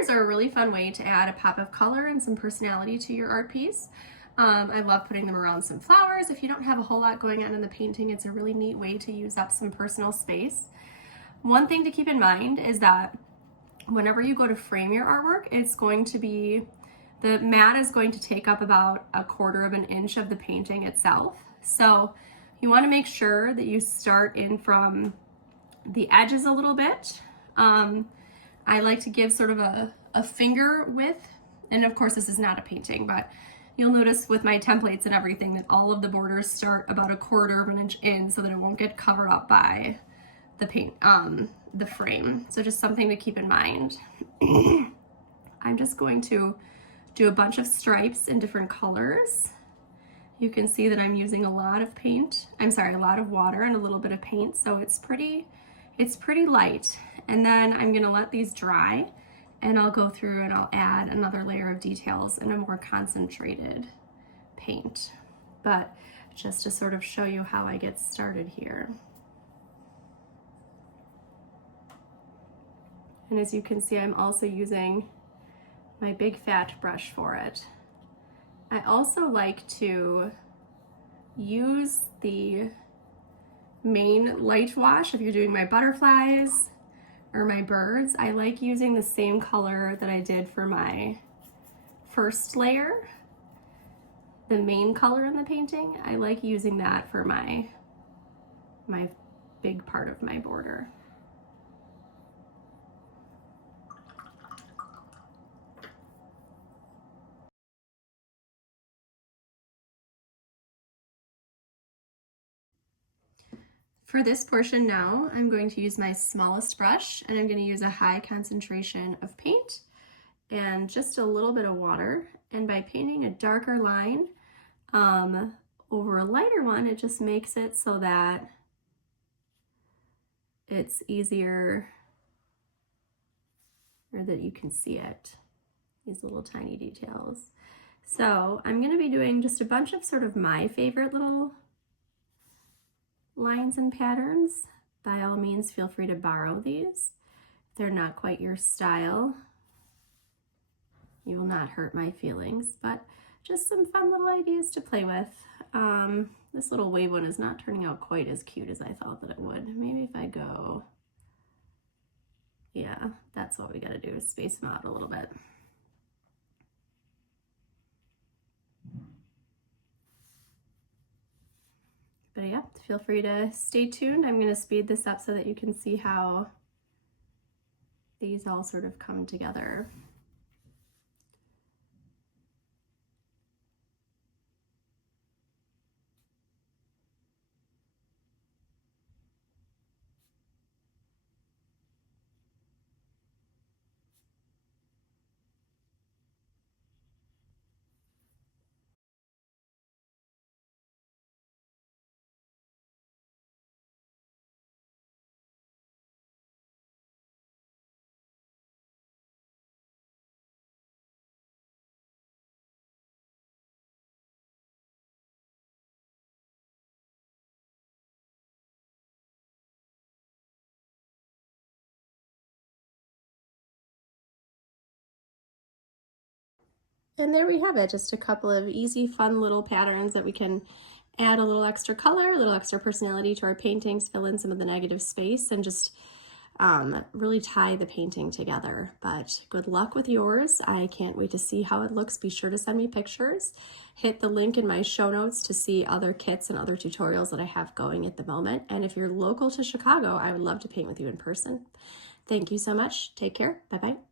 borders are a really fun way to add a pop of color and some personality to your art piece. I love putting them around some flowers. If you don't have a whole lot going on in the painting, it's a really neat way to use up some personal space. One thing to keep in mind is that whenever you go to frame your artwork, it's going to be, the mat is going to take up about 1/4 of an inch of the painting itself. So you want to make sure that you start in from the edges a little bit. I like to give sort of a finger width, and of course this is not a painting, but you'll notice with my templates and everything that all of the borders start about 1/4 of an inch in so that it won't get covered up by the paint, the frame. So just something to keep in mind. I'm just going to do a bunch of stripes in different colors. You can see that I'm using a lot of paint, a lot of water and a little bit of paint, so it's pretty light. And then I'm gonna let these dry, and I'll go through and I'll add another layer of details in a more concentrated paint. But just to sort of show you how I get started here. And as you can see, I'm also using my big fat brush for it. I also like to use the main light wash if you're doing my butterflies or my birds. I like using the same color that I did for my first layer, the main color in the painting. I like using that for my big part of my border. For this portion now, I'm going to use my smallest brush, and I'm going to use a high concentration of paint and just a little bit of water. And by painting a darker line over a lighter one, it just makes it so that it's easier, or that you can see it, these little tiny details. So I'm going to be doing just a bunch of sort of my favorite little lines and patterns. By all means, feel free to borrow these. If they're not quite your style, you will not hurt my feelings, but just some fun little ideas to play with. This little wave one is not turning out quite as cute as I thought that it would. Maybe if I go, yeah, that's what we gotta do, is space them out a little bit. But yeah, feel free to stay tuned. I'm gonna speed this up so that you can see how these all sort of come together. And there we have it, just a couple of easy, fun little patterns that we can add a little extra color, a little extra personality to our paintings, fill in some of the negative space, and just really tie the painting together. But good luck with yours. I can't wait to see how it looks. Be sure to send me pictures. Hit the link in my show notes to see other kits and other tutorials that I have going at the moment. And if you're local to Chicago, I would love to paint with you in person. Thank you so much. Take care. Bye-bye.